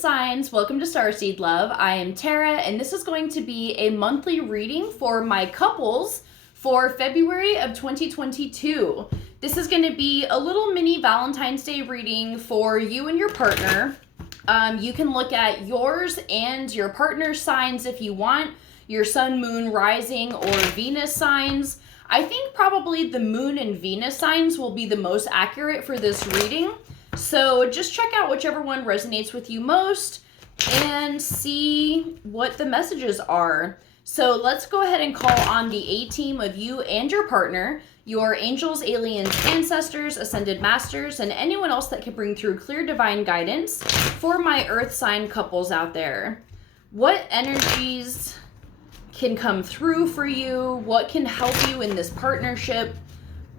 signs, welcome to Starseed Love. I am Tara, and this is going to be a monthly reading for my couples for February of 2022. This is going to be a little mini Valentine's Day reading for you and your partner. You can look at yours and your partner's signs if you want, your sun, moon, rising, or Venus signs. I think probably the moon and Venus signs will be the most accurate for this reading. So just check out whichever one resonates with you most and see what the messages are. So let's go ahead and call on the A-team of you and your partner, your angels, aliens, ancestors, ascended masters, and anyone else that can bring through clear divine guidance for my earth sign couples out there. What energies can come through for you? What can help you in this partnership?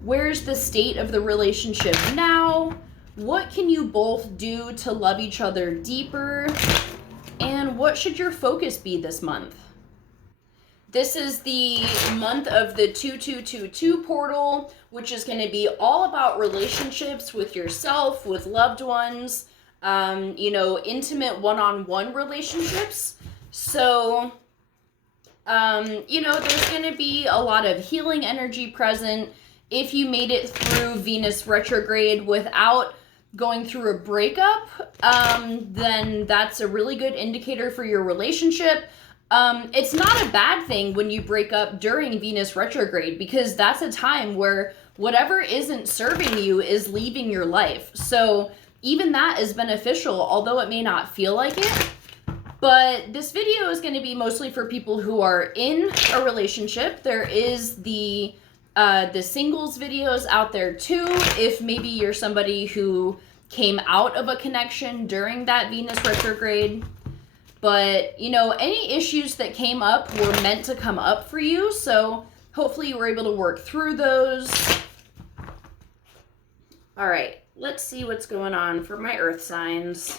Where's the state of the relationship now? What can you both do to love each other deeper? And what should your focus be this month? This is the month of the 2222 portal, which is going to be all about relationships with yourself, with loved ones, intimate one-on-one relationships. So, there's going to be a lot of healing energy present. If you made it through Venus retrograde without going through a breakup, then that's a really good indicator for your relationship. It's not a bad thing when you break up during Venus retrograde, because that's a time where whatever isn't serving you is leaving your life. So even that is beneficial, although it may not feel like it. But this video is going to be mostly for people who are in a relationship. There is the singles videos out there too, if maybe you're somebody who came out of a connection during that Venus retrograde. But, any issues that came up were meant to come up for you, so hopefully you were able to work through those. All right, let's see what's going on for my earth signs.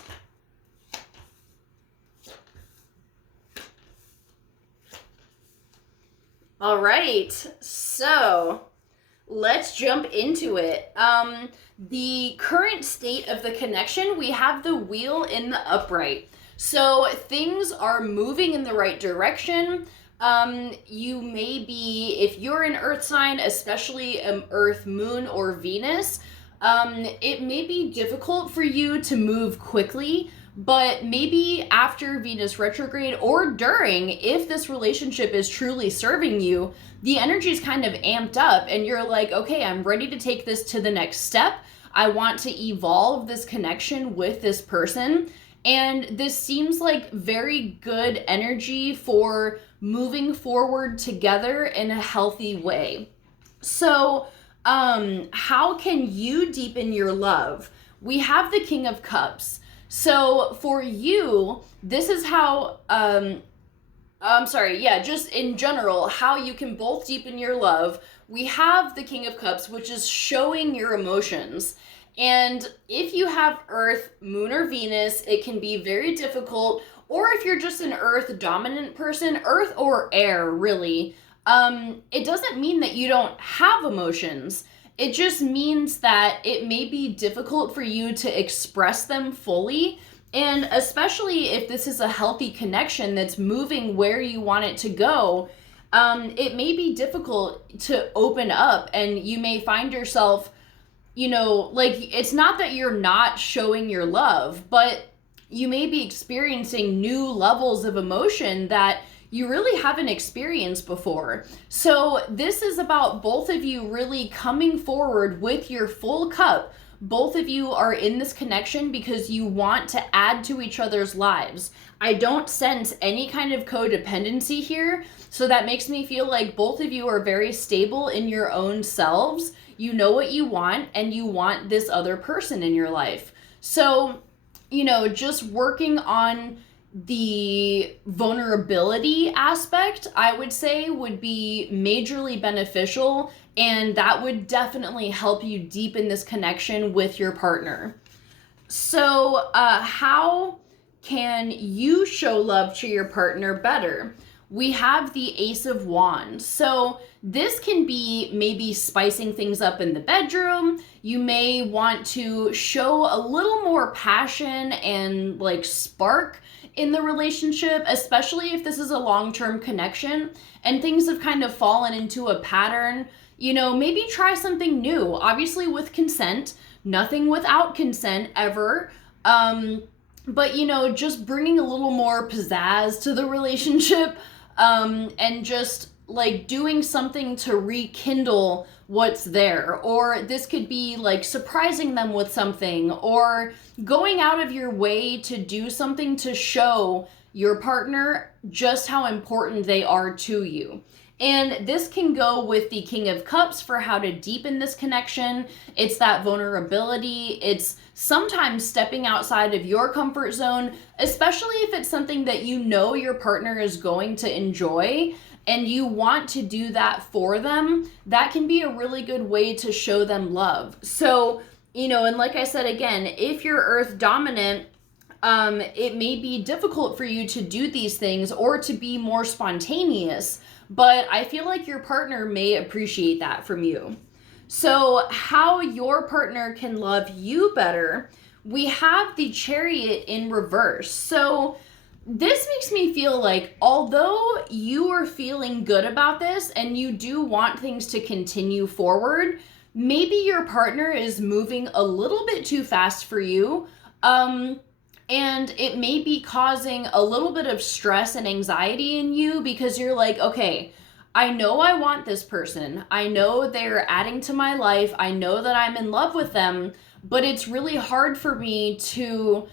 All right, so let's jump into it. The current state of the connection, we have the wheel in the upright. So things are moving in the right direction. You may be, if you're an earth sign, especially earth, moon, or Venus, it may be difficult for you to move quickly. But maybe after Venus retrograde or during, if this relationship is truly serving you, the energy is kind of amped up and you're like, okay, I'm ready to take this to the next step. I want to evolve this connection with this person. And this seems like very good energy for moving forward together in a healthy way. So, how can you deepen your love? We have the King of Cups. So for you, this is how, just in general, how you can both deepen your love. We have the King of Cups, which is showing your emotions. And if you have Earth, Moon, or Venus, it can be very difficult. Or if you're just an Earth dominant person, Earth or air, really, it doesn't mean that you don't have emotions. It just means that it may be difficult for you to express them fully. And especially if this is a healthy connection that's moving where you want it to go, it may be difficult to open up, and you may find yourself, it's not that you're not showing your love, but you may be experiencing new levels of emotion that you really haven't experienced before. So this is about both of you really coming forward with your full cup. Both of you are in this connection because you want to add to each other's lives. I don't sense any kind of codependency here, so that makes me feel like both of you are very stable in your own selves. You know what you want, and you want this other person in your life. So, just working on the vulnerability aspect, I would say, would be majorly beneficial, and that would definitely help you deepen this connection with your partner. So how can you show love to your partner better? we have the Ace of Wands. So this can be maybe spicing things up in the bedroom. You may want to show a little more passion and like spark in the relationship, especially if this is a long-term connection and things have kind of fallen into a pattern. You know, maybe try something new, obviously with consent, nothing without consent ever. But you know, just bringing a little more pizzazz to the relationship, and just like doing something to rekindle what's there. Or this could be like surprising them with something, or going out of your way to do something to show your partner just how important they are to you. And this can go with the King of Cups for how to deepen this connection. It's that vulnerability. It's sometimes stepping outside of your comfort zone, especially if it's something that you know your partner is going to enjoy and you want to do that for them. That can be a really good way to show them love. So, you know, and like I said, again, if you're Earth dominant, it may be difficult for you to do these things or to be more spontaneous, but I feel like your partner may appreciate that from you. So how your partner can love you better, we have the Chariot in reverse. So this makes me feel like although you are feeling good about this and you do want things to continue forward, maybe your partner is moving a little bit too fast for you. And it may be causing a little bit of stress and anxiety in you because you're like, okay, I know I want this person. I know they're adding to my life. I know that I'm in love with them, but it's really hard for me to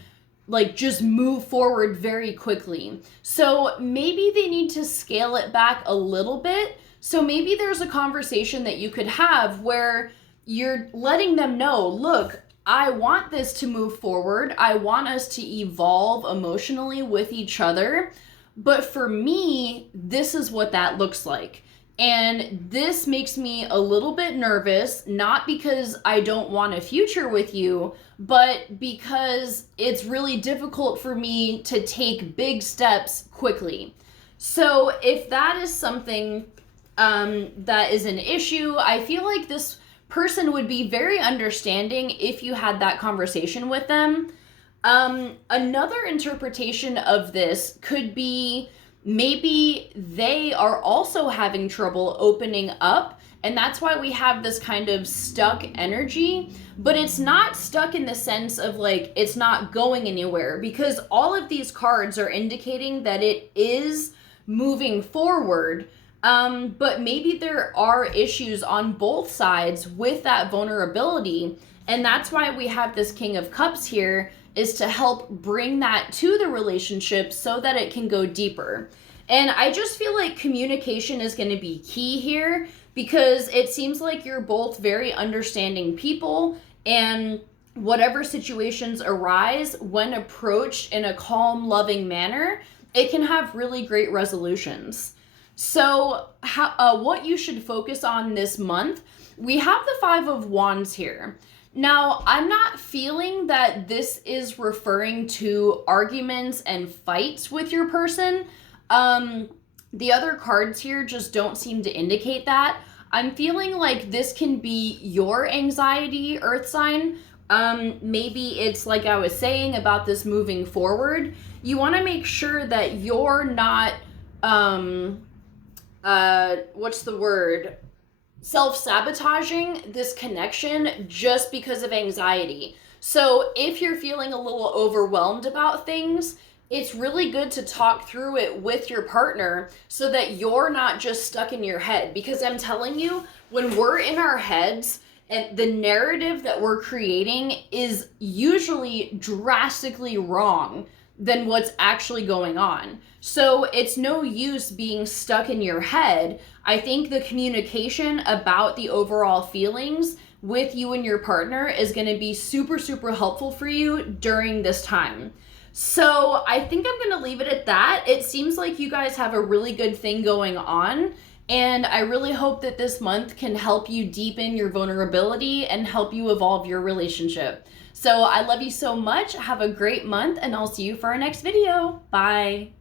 like just move forward very quickly. So maybe they need to scale it back a little bit. So maybe there's a conversation that you could have where you're letting them know, look, I want this to move forward. I want us to evolve emotionally with each other. But for me, this is what that looks like. And this makes me a little bit nervous, not because I don't want a future with you, but because it's really difficult for me to take big steps quickly. So if that is something that is an issue, I feel like this person would be very understanding if you had that conversation with them. Another interpretation of this could be maybe they are also having trouble opening up, and that's why we have this kind of stuck energy, but it's not stuck in the sense of like it's not going anywhere, because all of these cards are indicating that it is moving forward. But maybe there are issues on both sides with that vulnerability. And that's why we have this King of Cups here, is to help bring that to the relationship so that it can go deeper. And I just feel like communication is going to be key here, because it seems like you're both very understanding people, and whatever situations arise, when approached in a calm, loving manner, it can have really great resolutions. So what you should focus on this month, we have the Five of Wands here. Now, I'm not feeling that this is referring to arguments and fights with your person. The other cards here just don't seem to indicate that. I'm feeling like this can be your anxiety, Earth sign. Maybe it's like I was saying about this moving forward. You want to make sure that you're not... self-sabotaging this connection just because of anxiety. So if you're feeling a little overwhelmed about things, it's really good to talk through it with your partner so that you're not just stuck in your head. Because I'm telling you, when we're in our heads, and the narrative that we're creating is usually drastically wrong than what's actually going on. So it's no use being stuck in your head. I think the communication about the overall feelings with you and your partner is going to be super, super helpful for you during this time. So I think I'm going to leave it at that. It seems like you guys have a really good thing going on, and I really hope that this month can help you deepen your vulnerability and help you evolve your relationship. So I love you so much. Have a great month, and I'll see you for our next video. Bye.